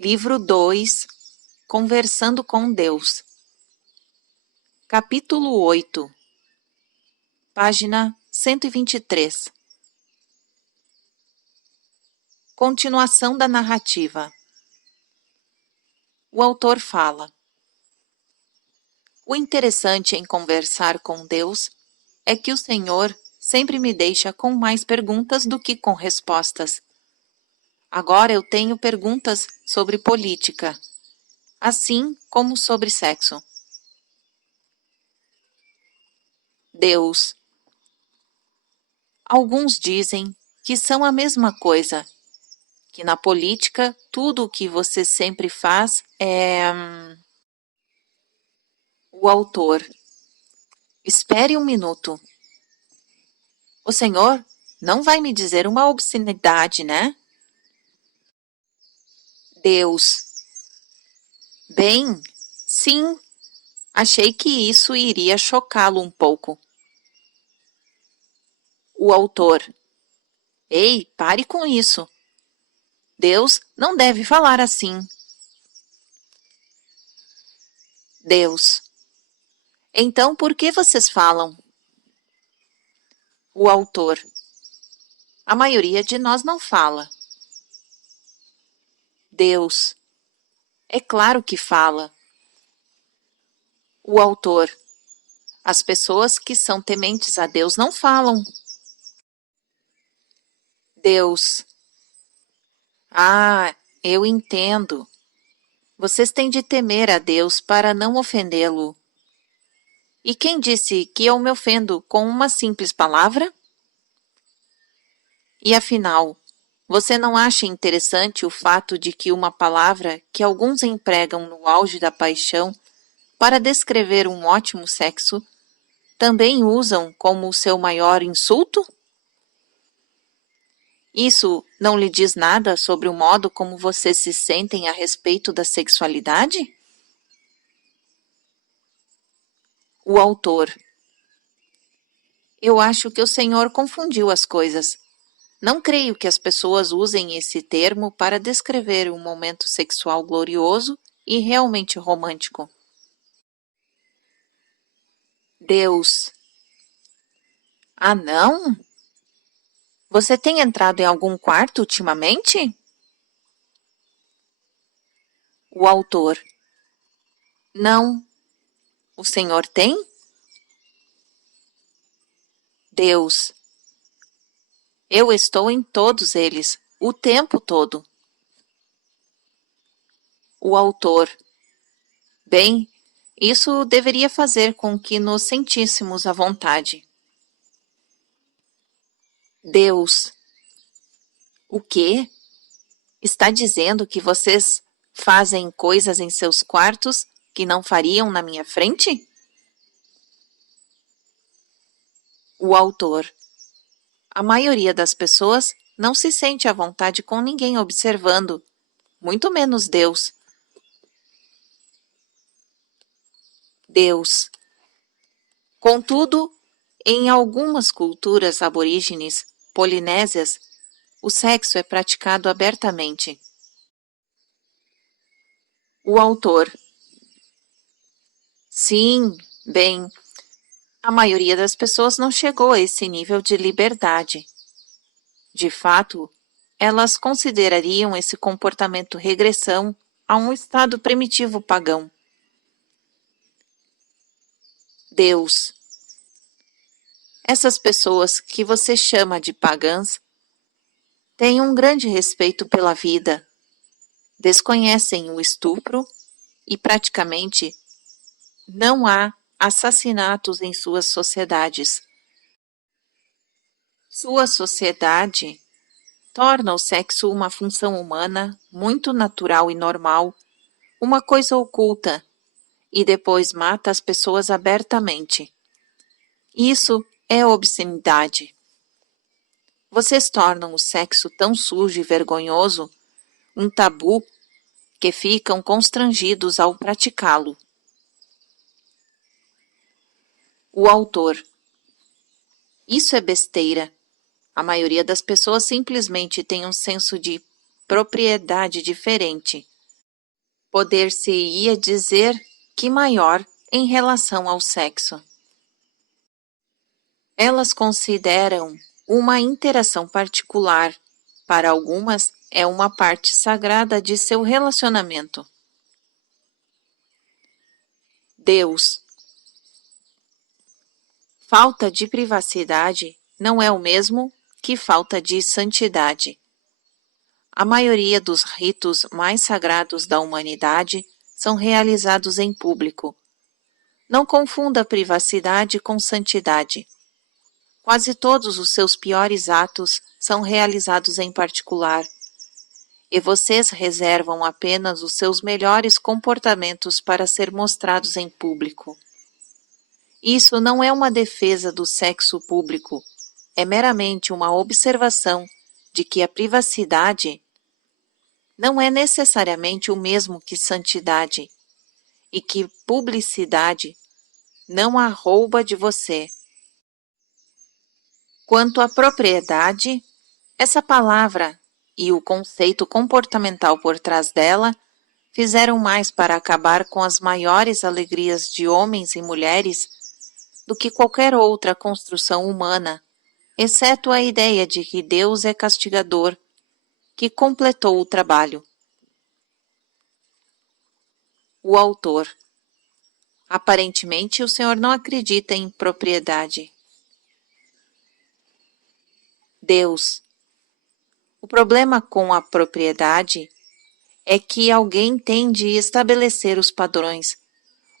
Livro 2, Conversando com Deus. Capítulo 8, página 123. Continuação da narrativa. O autor fala: o interessante em conversar com Deus é que o Senhor sempre me deixa com mais perguntas do que com respostas. Agora eu tenho perguntas sobre política, assim como sobre sexo. Deus. Alguns dizem que são a mesma coisa, que na política tudo o que você sempre faz é... O autor. Espere um minuto. O senhor não vai me dizer uma obscenidade, né? Deus. Bem, sim, achei que isso iria chocá-lo um pouco. O autor. Ei, pare com isso. Deus não deve falar assim. Deus. Então por que vocês falam? O autor. A maioria de nós não fala. Deus. É claro que fala. O autor. As pessoas que são tementes a Deus não falam. Deus. Ah, eu entendo. Vocês têm de temer a Deus para não ofendê-lo. E quem disse que eu me ofendo com uma simples palavra? E afinal, você não acha interessante o fato de que uma palavra que alguns empregam no auge da paixão para descrever um ótimo sexo, também usam como o seu maior insulto? Isso não lhe diz nada sobre o modo como vocês se sentem a respeito da sexualidade? O autor. Eu acho que o senhor confundiu as coisas. Não creio que as pessoas usem esse termo para descrever um momento sexual glorioso e realmente romântico. Deus. Ah, não? Você tem entrado em algum quarto ultimamente? O autor. Não. O senhor tem? Deus. Eu estou em todos eles, o tempo todo. O autor. Bem, isso deveria fazer com que nos sentíssemos à vontade. Deus. O quê? Está dizendo que vocês fazem coisas em seus quartos que não fariam na minha frente? O autor. A maioria das pessoas não se sente à vontade com ninguém observando, muito menos Deus. Deus. Contudo, em algumas culturas aborígenes, polinésias, o sexo é praticado abertamente. O autor. Sim, bem, a maioria das pessoas não chegou a esse nível de liberdade. De fato, elas considerariam esse comportamento regressão a um estado primitivo pagão. Deus. Essas pessoas que você chama de pagãs têm um grande respeito pela vida, desconhecem o estupro e praticamente não há assassinatos em suas sociedades. Sua sociedade torna o sexo uma função humana muito natural e normal, uma coisa oculta, e depois mata as pessoas abertamente. Isso é obscenidade. Vocês tornam o sexo tão sujo e vergonhoso, um tabu, que ficam constrangidos ao praticá-lo. O autor. Isso é besteira. A maioria das pessoas simplesmente tem um senso de propriedade diferente. poder-se-ia dizer que maior em relação ao sexo. Elas consideram uma interação particular, para algumas é uma parte sagrada de seu relacionamento. Deus. Falta de privacidade não é o mesmo que falta de santidade. A maioria dos ritos mais sagrados da humanidade são realizados em público. Não confunda privacidade com santidade. Quase todos os seus piores atos são realizados em particular, e vocês reservam apenas os seus melhores comportamentos para ser mostrados em público. Isso não é uma defesa do sexo público, é meramente uma observação de que a privacidade não é necessariamente o mesmo que santidade, e que publicidade não a rouba de você. Quanto à propriedade, essa palavra e o conceito comportamental por trás dela fizeram mais para acabar com as maiores alegrias de homens e mulheres do que qualquer outra construção humana, exceto a ideia de que Deus é castigador, que completou o trabalho. O autor. Aparentemente, o senhor não acredita em propriedade. Deus. O problema com a propriedade é que alguém tem de estabelecer os padrões,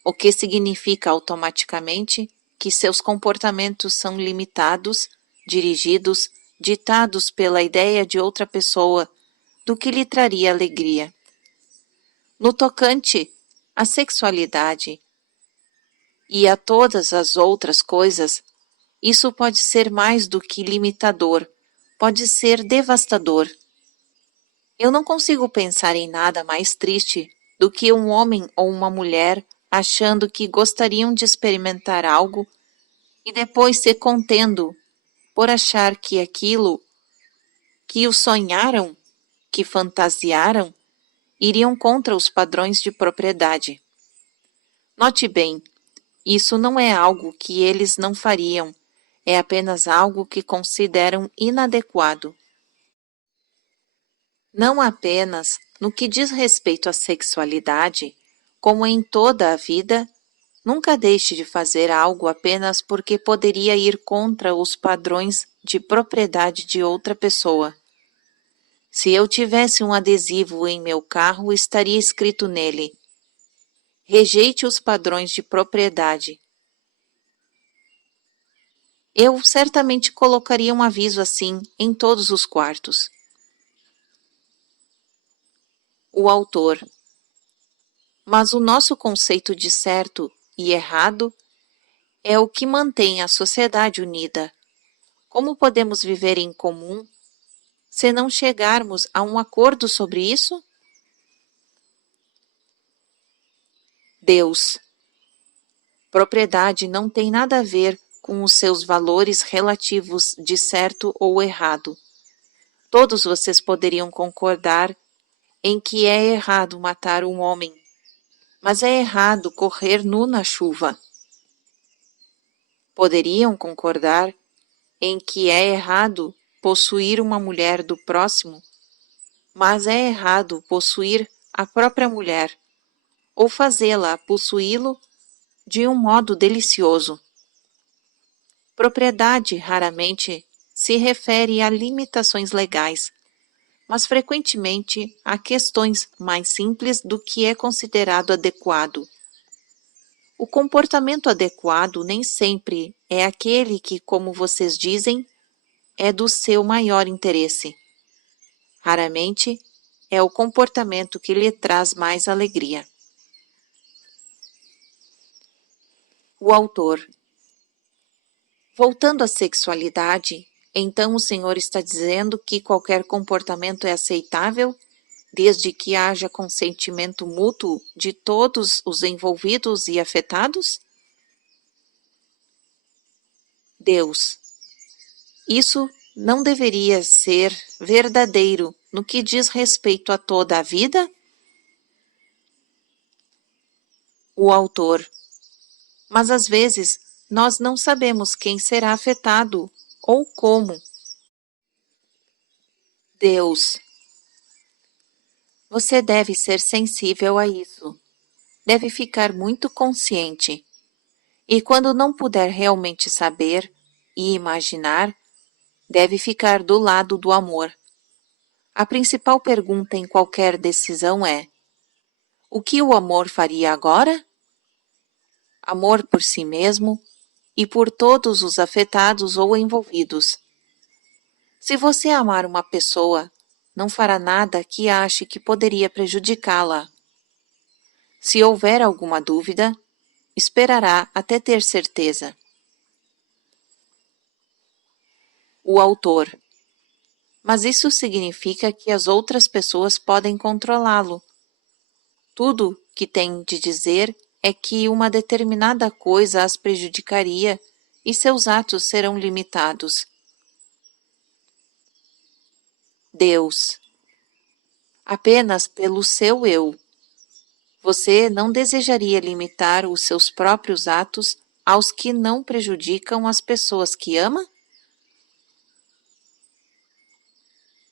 o que significa automaticamente que seus comportamentos são limitados, dirigidos, ditados pela ideia de outra pessoa do que lhe traria alegria. No tocante à sexualidade e a todas as outras coisas, isso pode ser mais do que limitador, pode ser devastador. Eu não consigo pensar em nada mais triste do que um homem ou uma mulher achando que gostariam de experimentar algo e depois se contendo por achar que aquilo que o sonharam, que fantasiaram, iriam contra os padrões de propriedade. Note bem, isso não é algo que eles não fariam, é apenas algo que consideram inadequado. Não apenas no que diz respeito à sexualidade, como em toda a vida, nunca deixe de fazer algo apenas porque poderia ir contra os padrões de propriedade de outra pessoa. Se eu tivesse um adesivo em meu carro, estaria escrito nele: rejeite os padrões de propriedade. Eu certamente colocaria um aviso assim em todos os quartos. O autor. Mas o nosso conceito de certo e errado é o que mantém a sociedade unida. Como podemos viver em comum se não chegarmos a um acordo sobre isso? Deus. Propriedade não tem nada a ver com os seus valores relativos de certo ou errado. Todos vocês poderiam concordar em que é errado matar um homem, mas é errado correr nu na chuva. Poderiam concordar em que é errado possuir uma mulher do próximo, mas é errado possuir a própria mulher, ou fazê-la possuí-lo de um modo delicioso. Propriedade raramente se refere a limitações legais, mas frequentemente a questões mais simples do que é considerado adequado. O comportamento adequado nem sempre é aquele que, como vocês dizem, é do seu maior interesse. Raramente é o comportamento que lhe traz mais alegria. O autor. Voltando à sexualidade, então o Senhor está dizendo que qualquer comportamento é aceitável, desde que haja consentimento mútuo de todos os envolvidos e afetados? Deus. Isso não deveria ser verdadeiro no que diz respeito a toda a vida? O autor. Mas às vezes nós não sabemos quem será afetado ou como. Deus. Você deve ser sensível a isso. Deve ficar muito consciente. E quando não puder realmente saber e imaginar, deve ficar do lado do amor. A principal pergunta em qualquer decisão é: o que o amor faria agora? Amor por si mesmo e por todos os afetados ou envolvidos. Se você amar uma pessoa, não fará nada que ache que poderia prejudicá-la. Se houver alguma dúvida, esperará até ter certeza. O autor. Mas isso significa que as outras pessoas podem controlá-lo. Tudo que tem de dizer é que uma determinada coisa as prejudicaria e seus atos serão limitados. Deus. Apenas pelo seu eu. Você não desejaria limitar os seus próprios atos aos que não prejudicam as pessoas que ama?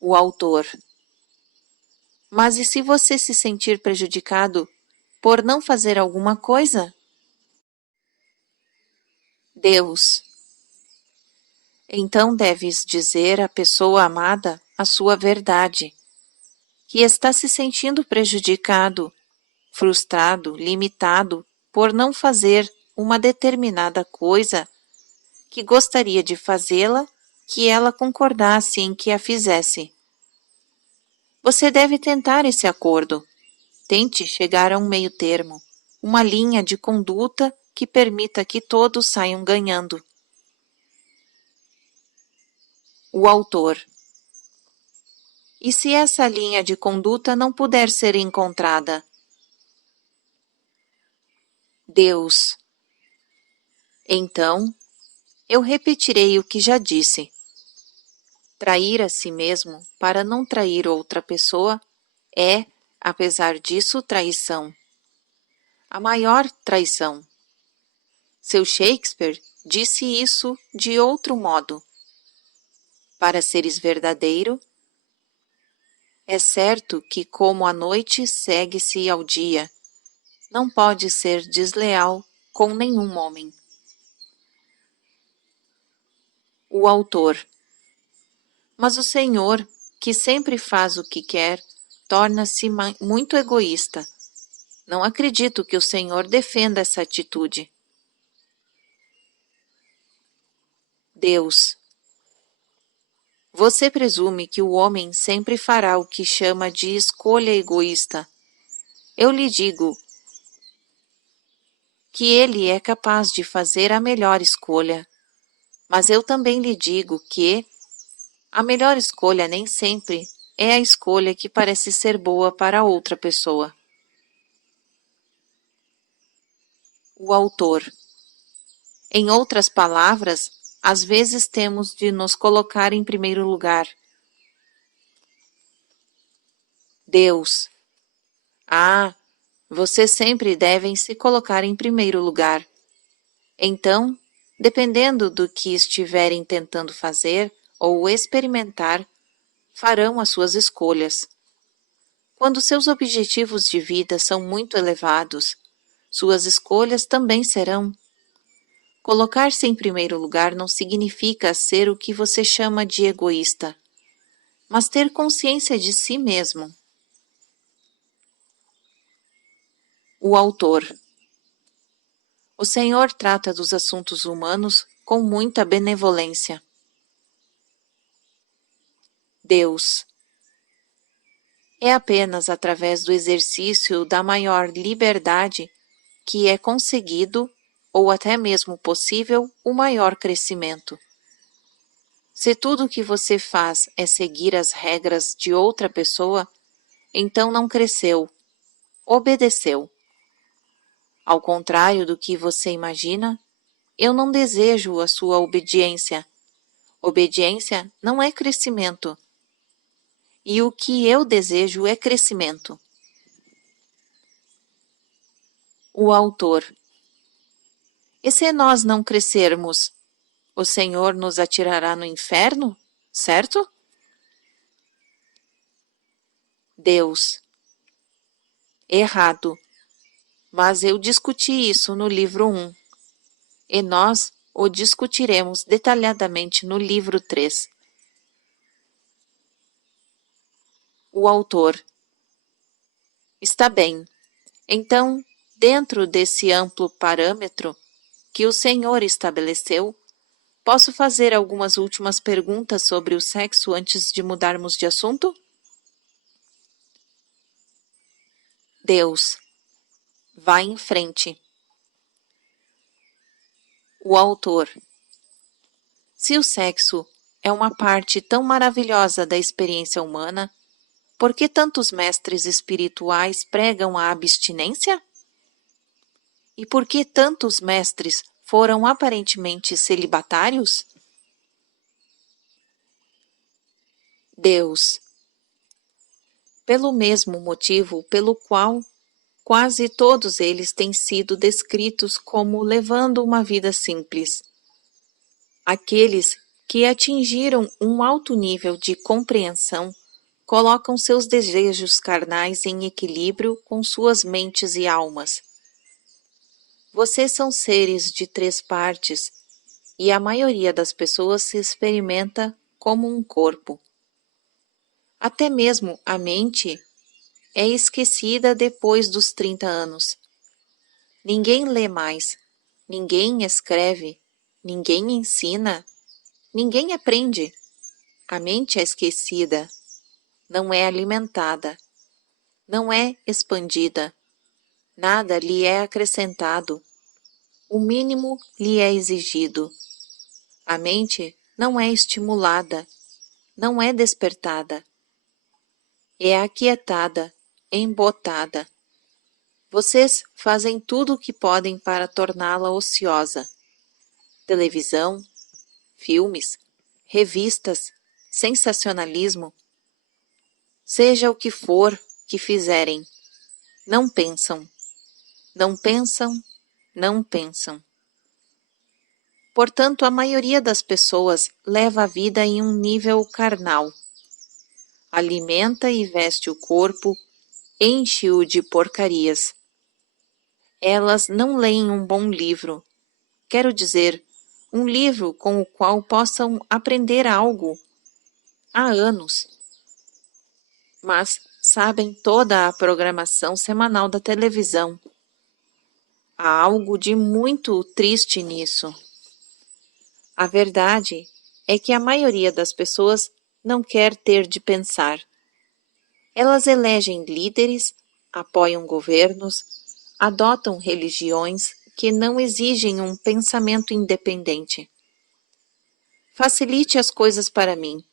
O autor. Mas e se você se sentir prejudicado por não fazer alguma coisa? Deus. Então deves dizer à pessoa amada a sua verdade, que está se sentindo prejudicado, frustrado, limitado por não fazer uma determinada coisa que gostaria de fazê-la, que ela concordasse em que a fizesse. Você deve tentar esse acordo. Tente chegar a um meio termo, uma linha de conduta que permita que todos saiam ganhando. O autor. E se essa linha de conduta não puder ser encontrada? Deus. Então, eu repetirei o que já disse. Trair a si mesmo para não trair outra pessoa é, apesar disso, traição. A maior traição. Seu Shakespeare disse isso de outro modo. Para seres verdadeiro, é certo que como a noite segue-se ao dia, não pode ser desleal com nenhum homem. O autor. Mas o Senhor, que sempre faz o que quer, torna-se muito egoísta. Não acredito que o Senhor defenda essa atitude. Deus. Você presume que o homem sempre fará o que chama de escolha egoísta. Eu lhe digo que ele é capaz de fazer a melhor escolha. Mas eu também lhe digo que a melhor escolha nem sempre é a escolha que parece ser boa para outra pessoa. O autor. Em outras palavras, às vezes temos de nos colocar em primeiro lugar. Deus. Ah, vocês sempre devem se colocar em primeiro lugar. Então, dependendo do que estiverem tentando fazer ou experimentar, farão as suas escolhas. Quando seus objetivos de vida são muito elevados, suas escolhas também serão. Colocar-se em primeiro lugar não significa ser o que você chama de egoísta, mas ter consciência de si mesmo. O autor. O Senhor trata dos assuntos humanos com muita benevolência. Deus. É apenas através do exercício da maior liberdade que é conseguido, ou até mesmo possível, o maior crescimento. Se tudo o que você faz é seguir as regras de outra pessoa, então não cresceu, obedeceu. Ao contrário do que você imagina, eu não desejo a sua obediência. Obediência não é crescimento. E o que eu desejo é crescimento. O autor. E se nós não crescermos, o Senhor nos atirará no inferno, certo? Deus. Errado. Mas eu discuti isso no livro 1, e nós o discutiremos detalhadamente no livro 3. O autor. Está bem. Então, dentro desse amplo parâmetro que o Senhor estabeleceu, posso fazer algumas últimas perguntas sobre o sexo antes de mudarmos de assunto? Deus. Vá em frente. O autor. Se o sexo é uma parte tão maravilhosa da experiência humana, por que tantos mestres espirituais pregam a abstinência? E por que tantos mestres foram aparentemente celibatários? Deus. Pelo mesmo motivo pelo qual quase todos eles têm sido descritos como levando uma vida simples. Aqueles que atingiram um alto nível de compreensão colocam seus desejos carnais em equilíbrio com suas mentes e almas. Vocês são seres de 3 partes, e a maioria das pessoas se experimenta como um corpo. Até mesmo a mente é esquecida depois dos 30 anos. Ninguém lê mais, ninguém escreve, ninguém ensina, ninguém aprende. A mente é esquecida, não é alimentada, não é expandida, nada lhe é acrescentado, o mínimo lhe é exigido. A mente não é estimulada, não é despertada, é aquietada, embotada. Vocês fazem tudo o que podem para torná-la ociosa. Televisão, filmes, revistas, sensacionalismo. Seja o que for que fizerem, não pensam, não pensam, não pensam. Portanto, a maioria das pessoas leva a vida em um nível carnal. Alimenta e veste o corpo, enche-o de porcarias. Elas não leem um bom livro, quero dizer, um livro com o qual possam aprender algo há anos, mas sabem toda a programação semanal da televisão. Há algo de muito triste nisso. A verdade é que a maioria das pessoas não quer ter de pensar. Elas elegem líderes, apoiam governos, adotam religiões que não exigem um pensamento independente. Facilite as coisas para mim.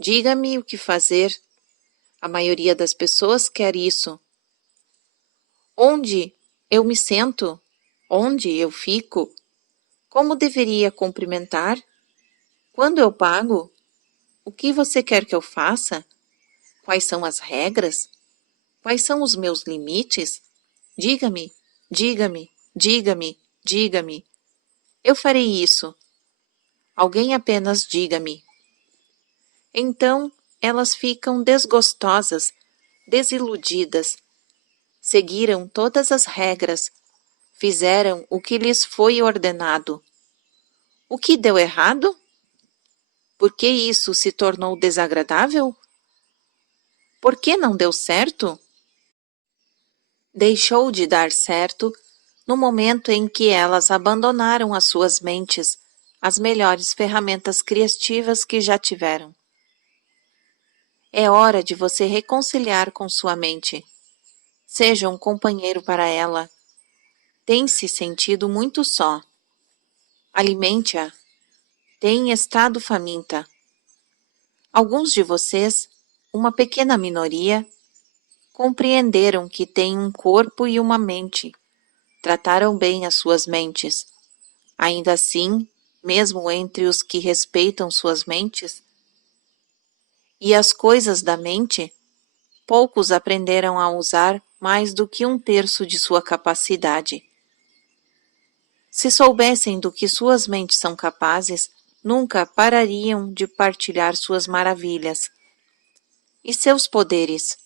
Diga-me o que fazer. A maioria das pessoas quer isso. Onde eu me sento? Onde eu fico? Como deveria cumprimentar? Quando eu pago? O que você quer que eu faça? Quais são as regras? Quais são os meus limites? Diga-me, diga-me, diga-me, diga-me. Eu farei isso. Alguém apenas diga-me. Então, elas ficam desgostosas, desiludidas. Seguiram todas as regras, fizeram o que lhes foi ordenado. O que deu errado? Por que isso se tornou desagradável? Por que não deu certo? Deixou de dar certo no momento em que elas abandonaram às suas mentes as melhores ferramentas criativas que já tiveram. É hora de você reconciliar com sua mente. Seja um companheiro para ela. Tem se sentido muito só. Alimente-a. Tem estado faminta. Alguns de vocês, uma pequena minoria, compreenderam que têm um corpo e uma mente. Trataram bem as suas mentes. Ainda assim, mesmo entre os que respeitam suas mentes, e as coisas da mente, poucos aprenderam a usar mais do que um terço de sua capacidade. Se soubessem do que suas mentes são capazes, nunca parariam de partilhar suas maravilhas e seus poderes.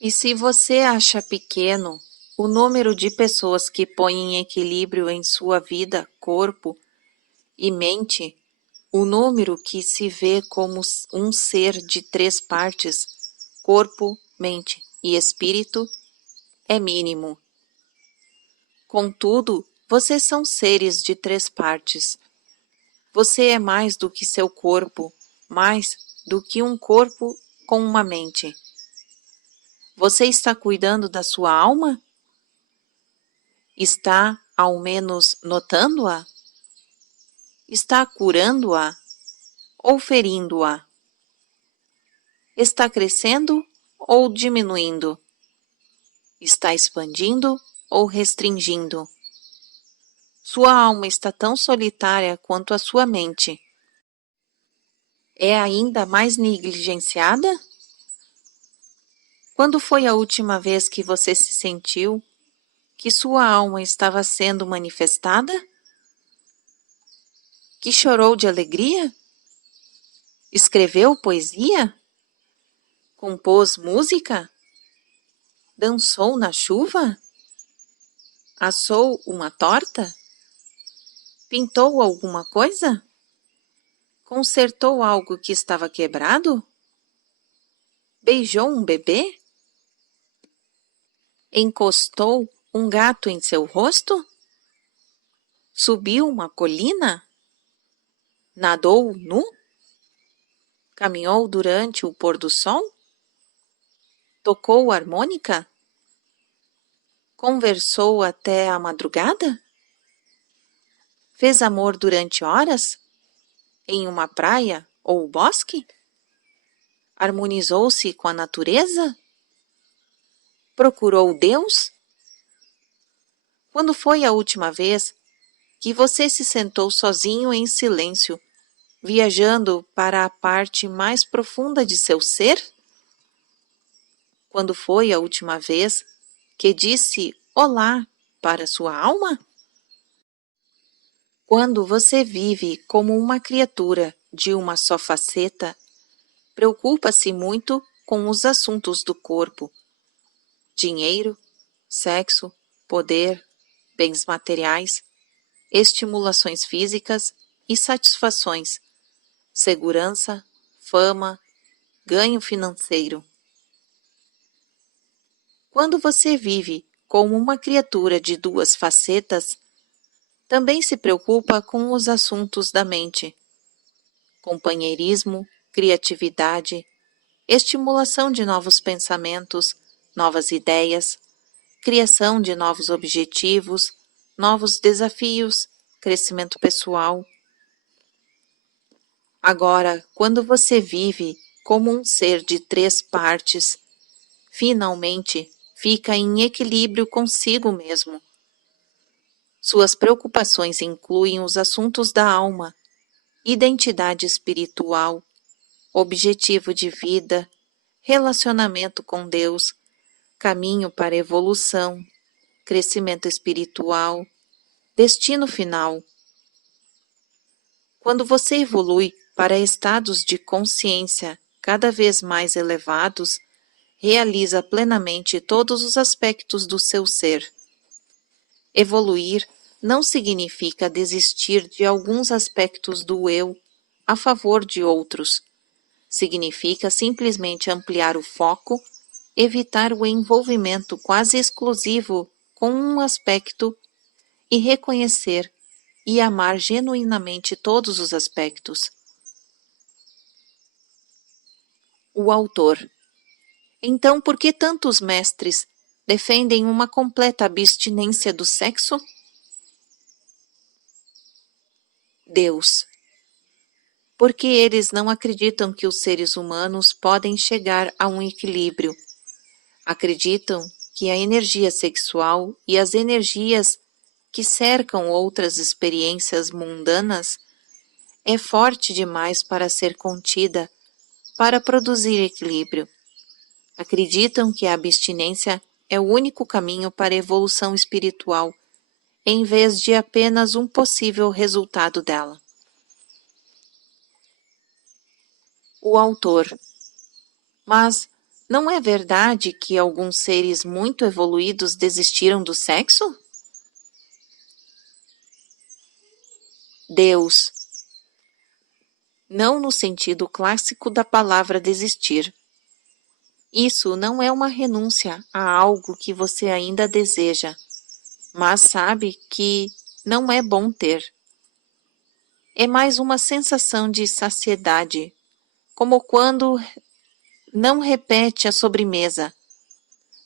E se você acha pequeno o número de pessoas que põem equilíbrio em sua vida, corpo e mente, o número que se vê como um ser de 3 partes, corpo, mente e espírito, é mínimo. Contudo, vocês são seres de 3 partes. Você é mais do que seu corpo, mais do que um corpo com uma mente. Você está cuidando da sua alma? Está, ao menos, notando-a? Está curando-a ou ferindo-a? Está crescendo ou diminuindo? Está expandindo ou restringindo? Sua alma está tão solitária quanto a sua mente. É ainda mais negligenciada? Quando foi a última vez que você se sentiu que sua alma estava sendo manifestada? Que chorou de alegria? Escreveu poesia? Compôs música? Dançou na chuva? Assou uma torta? Pintou alguma coisa? Consertou algo que estava quebrado? Beijou um bebê? Encostou um gato em seu rosto? Subiu uma colina? Nadou nu? Caminhou durante o pôr do sol? Tocou harmônica? Conversou até a madrugada? Fez amor durante horas? Em uma praia ou bosque? Harmonizou-se com a natureza? Procurou Deus? Quando foi a última vez que você se sentou sozinho em silêncio, viajando para a parte mais profunda de seu ser? Quando foi a última vez que disse olá para sua alma? Quando você vive como uma criatura de uma só faceta, preocupa-se muito com os assuntos do corpo: dinheiro, sexo, poder, bens materiais, estimulações físicas e satisfações, segurança, fama, ganho financeiro. Quando você vive como uma criatura de 2 facetas, também se preocupa com os assuntos da mente: companheirismo, criatividade, estimulação de novos pensamentos, novas ideias, criação de novos objetivos, novos desafios, crescimento pessoal. Agora, quando você vive como um ser de 3 partes, finalmente fica em equilíbrio consigo mesmo. Suas preocupações incluem os assuntos da alma, identidade espiritual, objetivo de vida, relacionamento com Deus, caminho para evolução, crescimento espiritual, destino final. Quando você evolui para estados de consciência cada vez mais elevados, realiza plenamente todos os aspectos do seu ser. Evoluir não significa desistir de alguns aspectos do eu a favor de outros. Significa simplesmente ampliar o foco, evitar o envolvimento quase exclusivo com um aspecto e reconhecer e amar genuinamente todos os aspectos. O autor. Então, por que tantos mestres defendem uma completa abstinência do sexo? Deus. Porque eles não acreditam que os seres humanos podem chegar a um equilíbrio. Acreditam que a energia sexual e as energias que cercam outras experiências mundanas é forte demais para ser contida, para produzir equilíbrio. Acreditam que a abstinência é o único caminho para a evolução espiritual, em vez de apenas um possível resultado dela. O autor. Mas não é verdade que alguns seres muito evoluídos desistiram do sexo? Deus. Não no sentido clássico da palavra desistir. Isso não é uma renúncia a algo que você ainda deseja, mas sabe que não é bom ter. É mais uma sensação de saciedade, como quando não repete a sobremesa.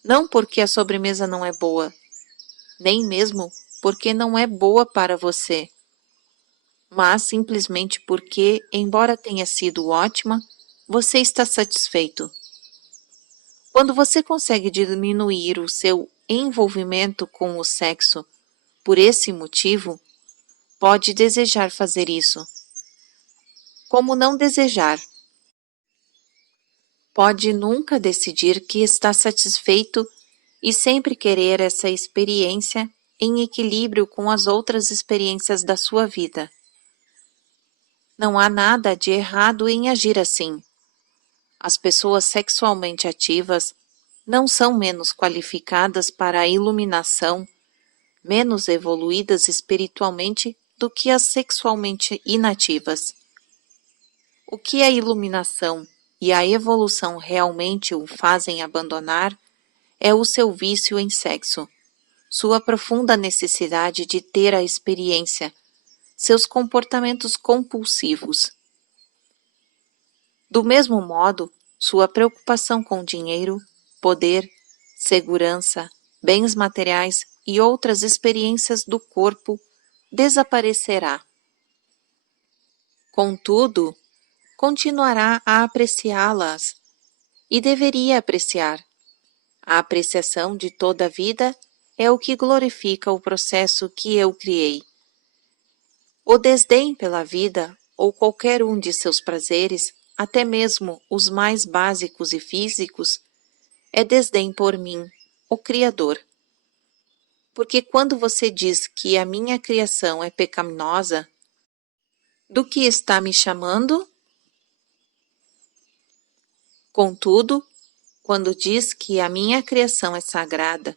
Não porque a sobremesa não é boa, nem mesmo porque não é boa para você, mas simplesmente porque, embora tenha sido ótima, você está satisfeito. Quando você consegue diminuir o seu envolvimento com o sexo por esse motivo, pode desejar fazer isso. Como não desejar? Pode nunca decidir que está satisfeito e sempre querer essa experiência em equilíbrio com as outras experiências da sua vida. Não há nada de errado em agir assim. As pessoas sexualmente ativas não são menos qualificadas para a iluminação, menos evoluídas espiritualmente do que as sexualmente inativas. O que a iluminação e a evolução realmente o fazem abandonar é o seu vício em sexo, sua profunda necessidade de ter a experiência, seus comportamentos compulsivos. Do mesmo modo, sua preocupação com dinheiro, poder, segurança, bens materiais e outras experiências do corpo desaparecerá. Contudo, continuará a apreciá-las e deveria apreciar. A apreciação de toda a vida é o que glorifica o processo que eu criei. O desdém pela vida ou qualquer um de seus prazeres, até mesmo os mais básicos e físicos, é desdém por mim, o Criador. Porque quando você diz que a minha criação é pecaminosa, do que está me chamando? Contudo, quando diz que a minha criação é sagrada,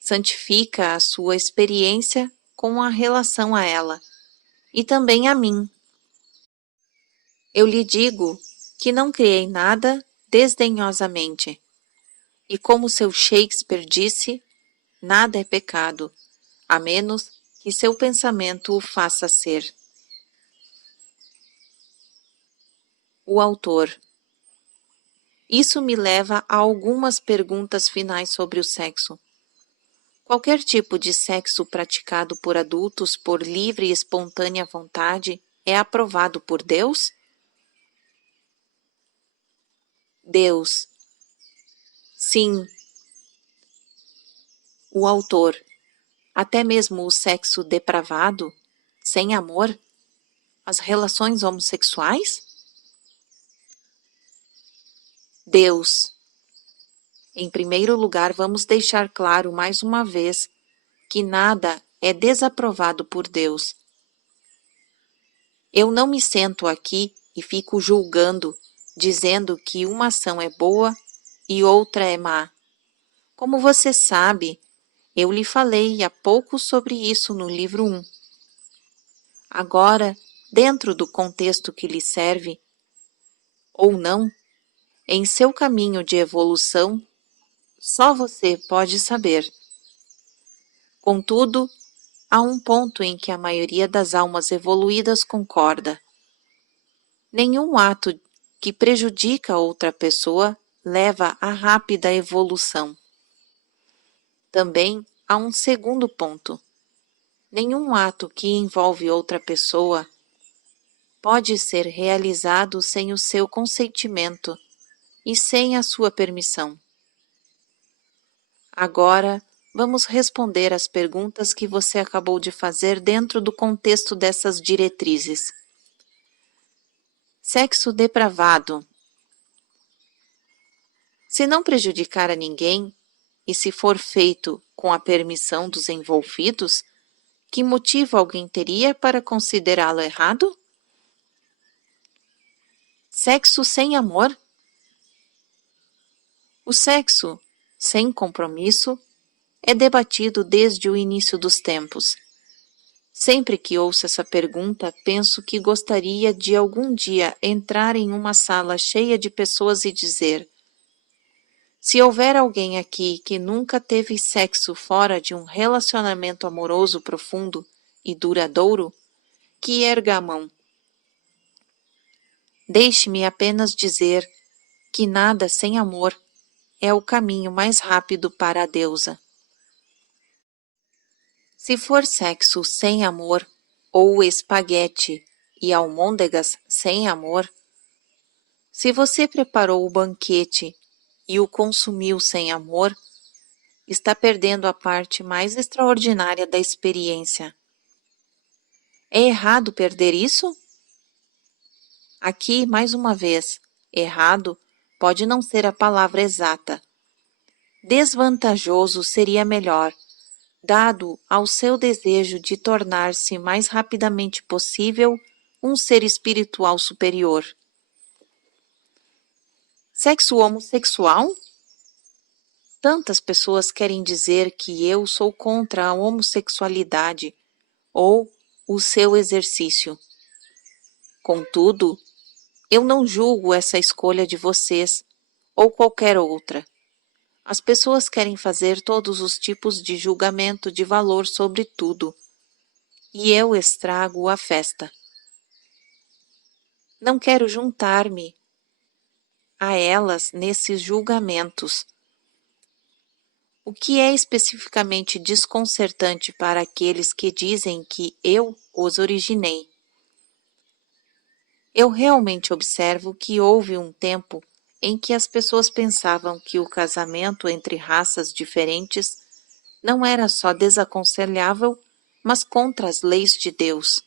santifica a sua experiência com a relação a ela, e também a mim. Eu lhe digo que não criei nada desdenhosamente, e como seu Shakespeare disse, nada é pecado, a menos que seu pensamento o faça ser. O autor. Isso me leva a algumas perguntas finais sobre o sexo. Qualquer tipo de sexo praticado por adultos por livre e espontânea vontade é aprovado por Deus? Deus. Sim. O autor. Até mesmo o sexo depravado, sem amor, as relações homossexuais? Deus. Em primeiro lugar, vamos deixar claro mais uma vez que nada é desaprovado por Deus. Eu não me sento aqui e fico julgando, dizendo que uma ação é boa e outra é má. Como você sabe, eu lhe falei há pouco sobre isso no livro 1. Agora, dentro do contexto que lhe serve, ou não, em seu caminho de evolução, só você pode saber. Contudo, há um ponto em que a maioria das almas evoluídas concorda. Nenhum ato que prejudica outra pessoa leva à rápida evolução. Também há um segundo ponto. Nenhum ato que envolve outra pessoa pode ser realizado sem o seu consentimento e sem a sua permissão. Agora, vamos responder às perguntas que você acabou de fazer dentro do contexto dessas diretrizes. Sexo depravado. Se não prejudicar a ninguém, e se for feito com a permissão dos envolvidos, que motivo alguém teria para considerá-lo errado? Sexo sem amor? O sexo sem compromisso é debatido desde o início dos tempos. Sempre que ouço essa pergunta, penso que gostaria de algum dia entrar em uma sala cheia de pessoas e dizer: se houver alguém aqui que nunca teve sexo fora de um relacionamento amoroso profundo e duradouro, que erga a mão. Deixe-me apenas dizer que nada sem amor é o caminho mais rápido para a deusa. Se for sexo sem amor, ou espaguete e almôndegas sem amor, se você preparou o banquete e o consumiu sem amor, está perdendo a parte mais extraordinária da experiência. É errado perder isso? Aqui, mais uma vez, errado pode não ser a palavra exata. Desvantajoso seria melhor, dado ao seu desejo de tornar-se mais rapidamente possível um ser espiritual superior. Sexo homossexual? Tantas pessoas querem dizer que eu sou contra a homossexualidade ou o seu exercício. Contudo, eu não julgo essa escolha de vocês ou qualquer outra. As pessoas querem fazer todos os tipos de julgamento de valor sobre tudo, e eu estrago a festa. Não quero juntar-me a elas nesses julgamentos. O que é especificamente desconcertante para aqueles que dizem que eu os originei? Eu realmente observo que houve um tempo em que as pessoas pensavam que o casamento entre raças diferentes não era só desaconselhável, mas contra as leis de Deus.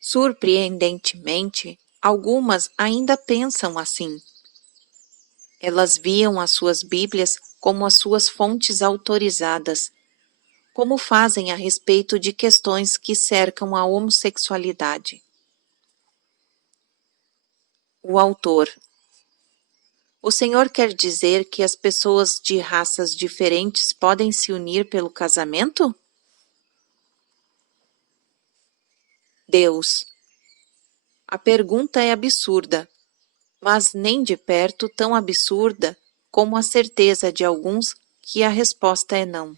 Surpreendentemente, algumas ainda pensam assim. Elas viam as suas Bíblias como as suas fontes autorizadas, como fazem a respeito de questões que cercam a homossexualidade. O autor. O Senhor quer dizer que as pessoas de raças diferentes podem se unir pelo casamento? Deus. A pergunta é absurda, mas nem de perto tão absurda como a certeza de alguns que a resposta é não.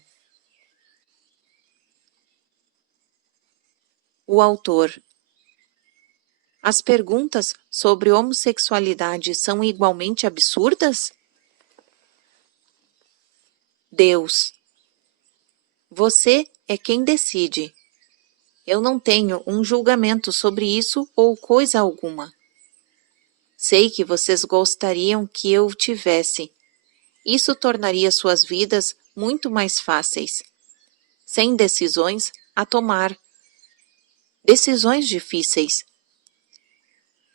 O autor. As perguntas sobre homossexualidade são igualmente absurdas? Deus. Você é quem decide. Eu não tenho um julgamento sobre isso ou coisa alguma. Sei que vocês gostariam que eu tivesse. Isso tornaria suas vidas muito mais fáceis. Sem decisões a tomar. Decisões difíceis.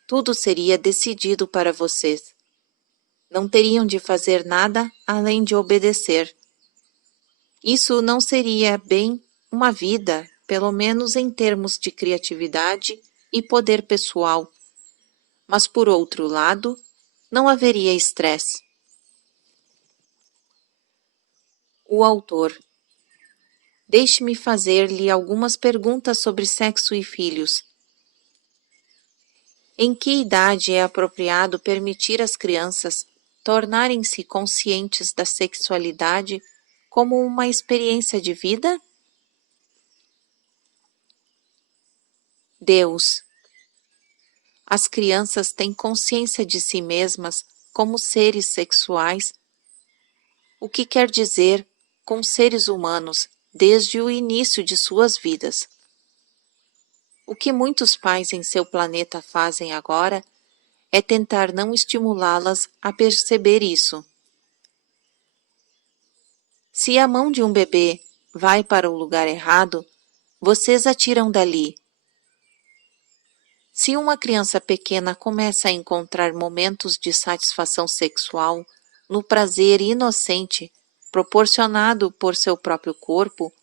Tudo seria decidido para vocês. Não teriam de fazer nada além de obedecer. Isso não seria bem uma vida, pelo menos em termos de criatividade e poder pessoal. Mas, por outro lado, não haveria estresse. O autor. Deixe-me fazer-lhe algumas perguntas sobre sexo e filhos. Em que idade é apropriado permitir às crianças tornarem-se conscientes da sexualidade como uma experiência de vida? Deus. As crianças têm consciência de si mesmas como seres sexuais, o que quer dizer com seres humanos desde o início de suas vidas. O que muitos pais em seu planeta fazem agora é tentar não estimulá-las a perceber isso. Se a mão de um bebê vai para o lugar errado, vocês a tiram dali. Se uma criança pequena começa a encontrar momentos de satisfação sexual no prazer inocente proporcionado por seu próprio corpo,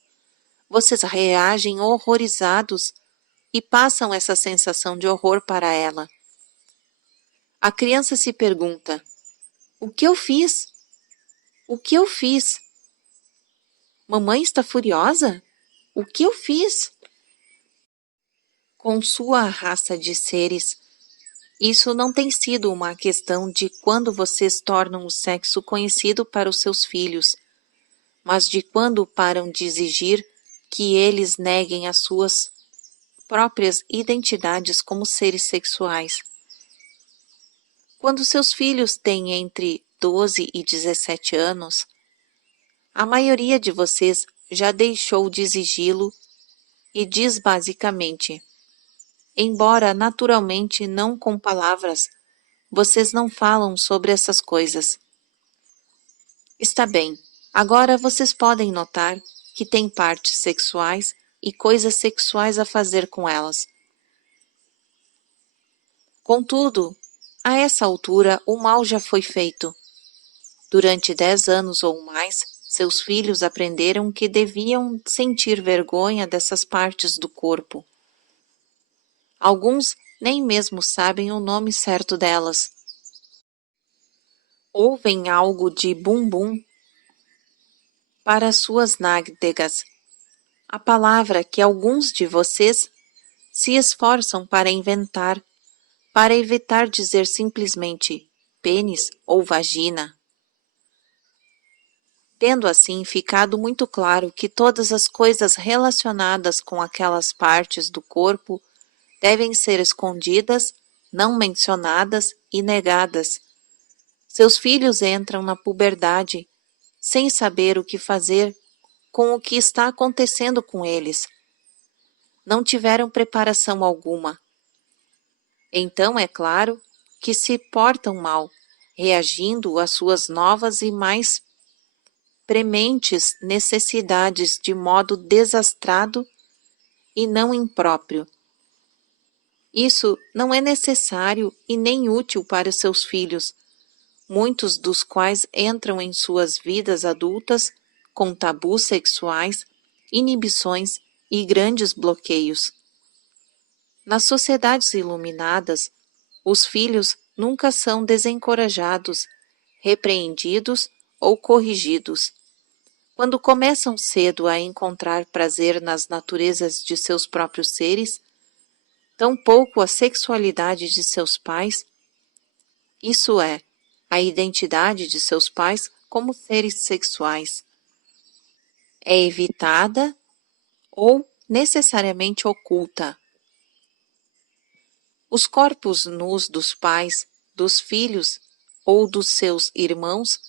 vocês reagem horrorizados e passam essa sensação de horror para ela. A criança se pergunta: o que eu fiz? O que eu fiz? Mamãe está furiosa? O que eu fiz? Com sua raça de seres, isso não tem sido uma questão de quando vocês tornam o sexo conhecido para os seus filhos, mas de quando param de exigir que eles neguem as suas próprias identidades como seres sexuais. Quando seus filhos têm entre 12 e 17 anos, a maioria de vocês já deixou de exigi-lo e diz basicamente: embora naturalmente não com palavras, vocês não falam sobre essas coisas. Está bem, agora vocês podem notar que têm partes sexuais e coisas sexuais a fazer com elas. Contudo, a essa altura o mal já foi feito. Durante 10 anos ou mais, seus filhos aprenderam que deviam sentir vergonha dessas partes do corpo. Alguns nem mesmo sabem o nome certo delas. Ouvem algo de bumbum para suas nádegas, a palavra que alguns de vocês se esforçam para inventar, para evitar dizer simplesmente pênis ou vagina. Tendo assim ficado muito claro que todas as coisas relacionadas com aquelas partes do corpo devem ser escondidas, não mencionadas e negadas. Seus filhos entram na puberdade sem saber o que fazer com o que está acontecendo com eles. Não tiveram preparação alguma. Então é claro que se portam mal, reagindo às suas novas e mais prementes necessidades de modo desastrado e não impróprio. Isso não é necessário e nem útil para os seus filhos, muitos dos quais entram em suas vidas adultas com tabus sexuais, inibições e grandes bloqueios. Nas sociedades iluminadas, os filhos nunca são desencorajados, repreendidos ou corrigidos. Quando começam cedo a encontrar prazer nas naturezas de seus próprios seres, tampouco a sexualidade de seus pais, isso é, a identidade de seus pais como seres sexuais, é evitada ou necessariamente oculta. Os corpos nus dos pais, dos filhos ou dos seus irmãos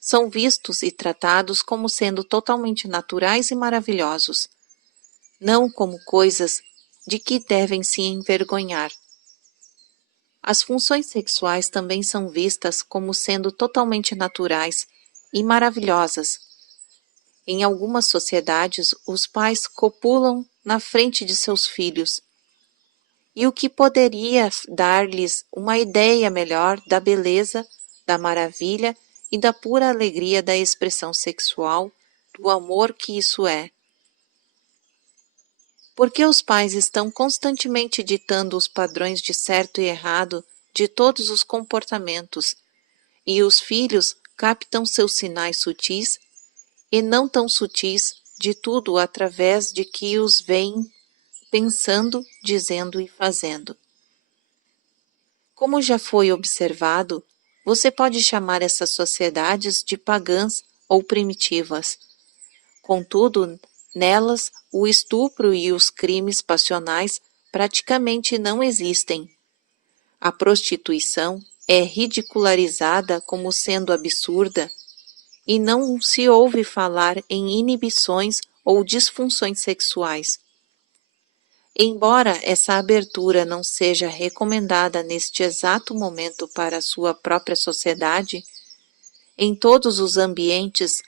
são vistos e tratados como sendo totalmente naturais e maravilhosos, não como coisas de que devem se envergonhar. As funções sexuais também são vistas como sendo totalmente naturais e maravilhosas. Em algumas sociedades, os pais copulam na frente de seus filhos, e o que poderia dar-lhes uma ideia melhor da beleza, da maravilha e da pura alegria da expressão sexual, do amor que isso é. Porque os pais estão constantemente ditando os padrões de certo e errado de todos os comportamentos, e os filhos captam seus sinais sutis e não tão sutis de tudo através de que os veem pensando, dizendo e fazendo. Como já foi observado, você pode chamar essas sociedades de pagãs ou primitivas. Contudo, nelas, o estupro e os crimes passionais praticamente não existem. A prostituição é ridicularizada como sendo absurda e não se ouve falar em inibições ou disfunções sexuais. Embora essa abertura não seja recomendada neste exato momento para a sua própria sociedade, em todos os ambientes,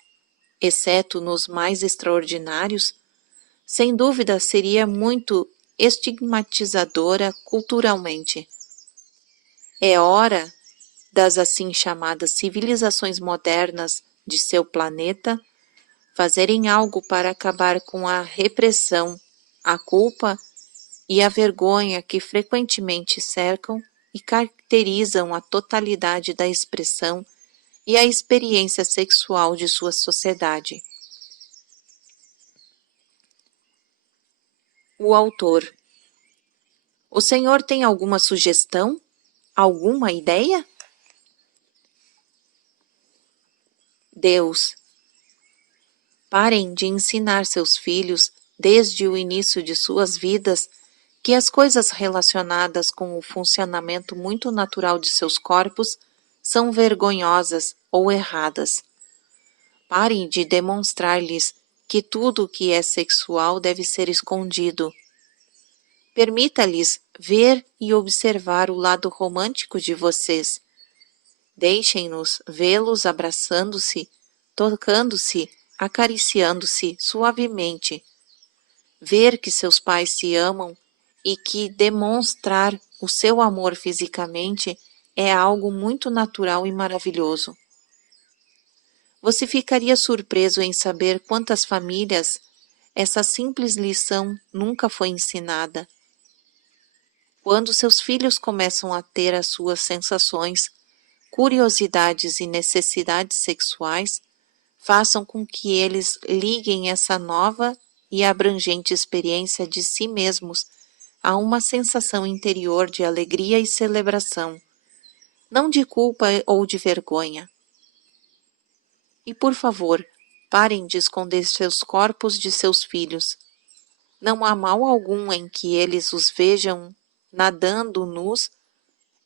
exceto nos mais extraordinários, sem dúvida seria muito estigmatizadora culturalmente. É hora das assim chamadas civilizações modernas de seu planeta fazerem algo para acabar com a repressão, a culpa e a vergonha que frequentemente cercam e caracterizam a totalidade da expressão e a experiência sexual de sua sociedade. O autor. O senhor tem alguma sugestão? Alguma ideia? Deus. Parem de ensinar seus filhos, desde o início de suas vidas, que as coisas relacionadas com o funcionamento muito natural de seus corpos são vergonhosas ou erradas. Parem de demonstrar-lhes que tudo o que é sexual deve ser escondido. Permita-lhes ver e observar o lado romântico de vocês. Deixem-nos vê-los abraçando-se, tocando-se, acariciando-se suavemente. Ver que seus pais se amam e que demonstrar o seu amor fisicamente é algo muito natural e maravilhoso. Você ficaria surpreso em saber quantas famílias essa simples lição nunca foi ensinada. Quando seus filhos começam a ter as suas sensações, curiosidades e necessidades sexuais, façam com que eles liguem essa nova e abrangente experiência de si mesmos a uma sensação interior de alegria e celebração, não de culpa ou de vergonha. E por favor, parem de esconder seus corpos de seus filhos. Não há mal algum em que eles os vejam nadando nus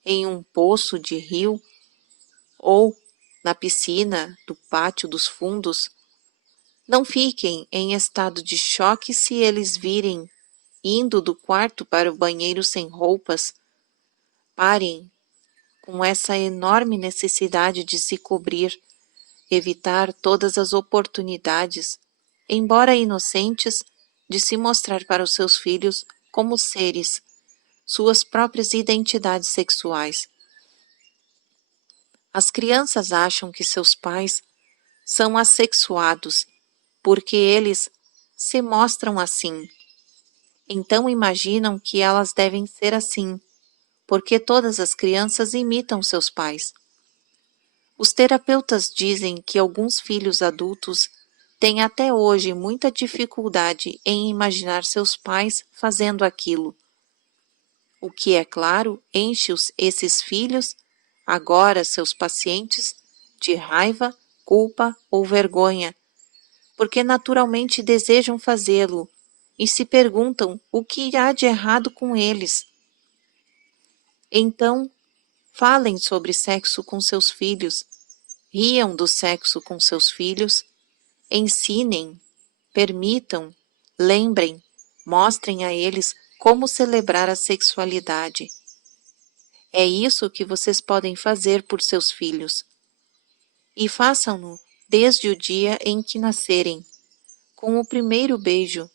em um poço de rio ou na piscina do pátio dos fundos. Não fiquem em estado de choque se eles virem indo do quarto para o banheiro sem roupas. Parem com essa enorme necessidade de se cobrir, evitar todas as oportunidades, embora inocentes, de se mostrar para os seus filhos como seres, suas próprias identidades sexuais. As crianças acham que seus pais são assexuados porque eles se mostram assim. Então imaginam que elas devem ser assim, porque todas as crianças imitam seus pais. Os terapeutas dizem que alguns filhos adultos têm até hoje muita dificuldade em imaginar seus pais fazendo aquilo. O que, é claro, enche esses filhos, agora seus pacientes, de raiva, culpa ou vergonha, porque naturalmente desejam fazê-lo e se perguntam o que há de errado com eles. Então, falem sobre sexo com seus filhos, riam do sexo com seus filhos, ensinem, permitam, lembrem, mostrem a eles como celebrar a sexualidade. É isso que vocês podem fazer por seus filhos. E façam-no desde o dia em que nascerem, com o primeiro beijo,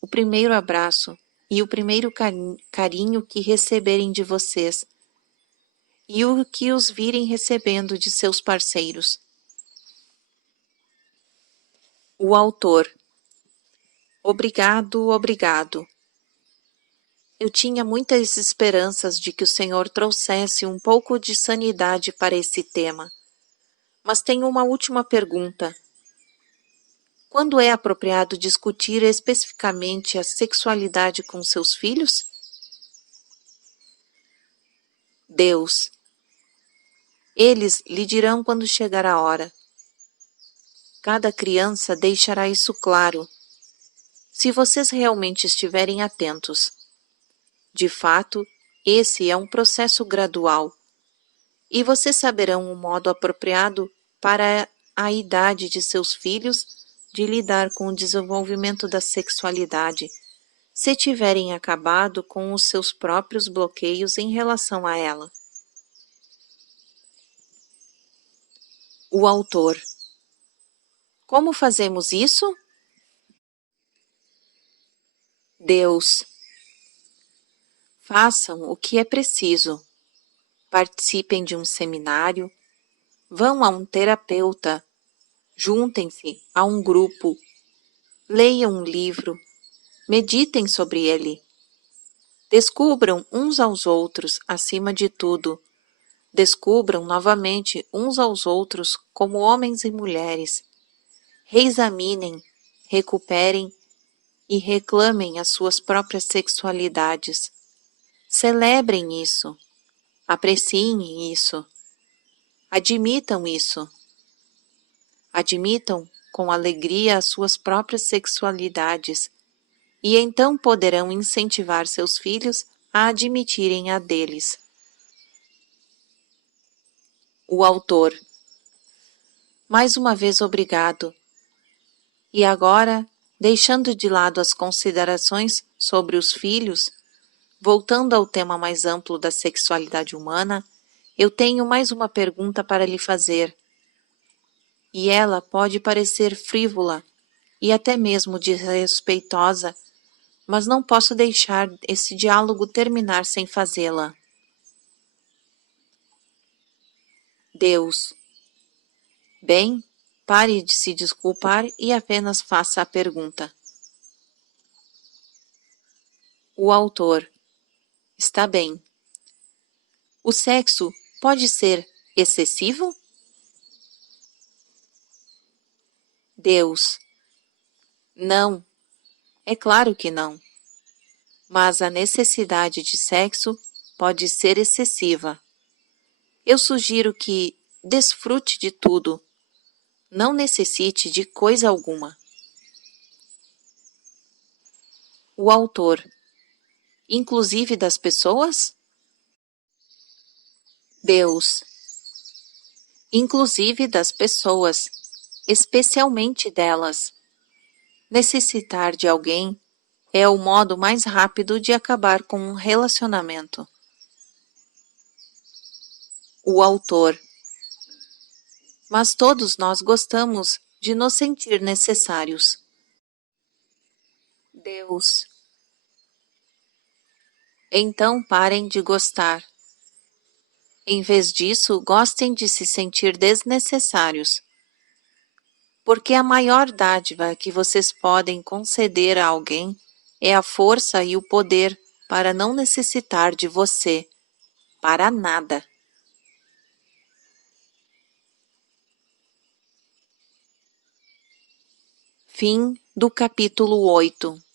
o primeiro abraço e o primeiro carinho que receberem de vocês, e o que os virem recebendo de seus parceiros. O autor. Obrigado, obrigado. Eu tinha muitas esperanças de que o Senhor trouxesse um pouco de sanidade para esse tema. Mas tenho uma última pergunta. Quando é apropriado discutir especificamente a sexualidade com seus filhos? Deus. Eles lhe dirão quando chegar a hora. Cada criança deixará isso claro, se vocês realmente estiverem atentos. De fato, esse é um processo gradual, e vocês saberão o modo apropriado para a idade de seus filhos de lidar com o desenvolvimento da sexualidade, se tiverem acabado com os seus próprios bloqueios em relação a ela. O autor. Como fazemos isso? Deus. Façam o que é preciso. Participem de um seminário, vão a um terapeuta, juntem-se a um grupo, leiam um livro, meditem sobre ele. Descubram uns aos outros acima de tudo. Descubram novamente uns aos outros como homens e mulheres. Reexaminem, recuperem e reclamem as suas próprias sexualidades. Celebrem isso. Apreciem isso. Admitam isso. Admitam com alegria as suas próprias sexualidades e então poderão incentivar seus filhos a admitirem a deles. O autor. Mais uma vez obrigado. E agora, deixando de lado as considerações sobre os filhos, voltando ao tema mais amplo da sexualidade humana, eu tenho mais uma pergunta para lhe fazer. E ela pode parecer frívola e até mesmo desrespeitosa, mas não posso deixar esse diálogo terminar sem fazê-la. Deus. Bem, pare de se desculpar e apenas faça a pergunta. O autor. Está bem. O sexo pode ser excessivo? Deus. Não, é claro que não. Mas a necessidade de sexo pode ser excessiva. Eu sugiro que desfrute de tudo, não necessite de coisa alguma. O autor. Inclusive das pessoas? Deus. Inclusive das pessoas, especialmente delas. Necessitar de alguém é o modo mais rápido de acabar com um relacionamento. O autor. Mas todos nós gostamos de nos sentir necessários. Deus. Então parem de gostar. Em vez disso, gostem de se sentir desnecessários. Porque a maior dádiva que vocês podem conceder a alguém é a força e o poder para não necessitar de você, para nada. Fim do capítulo 8.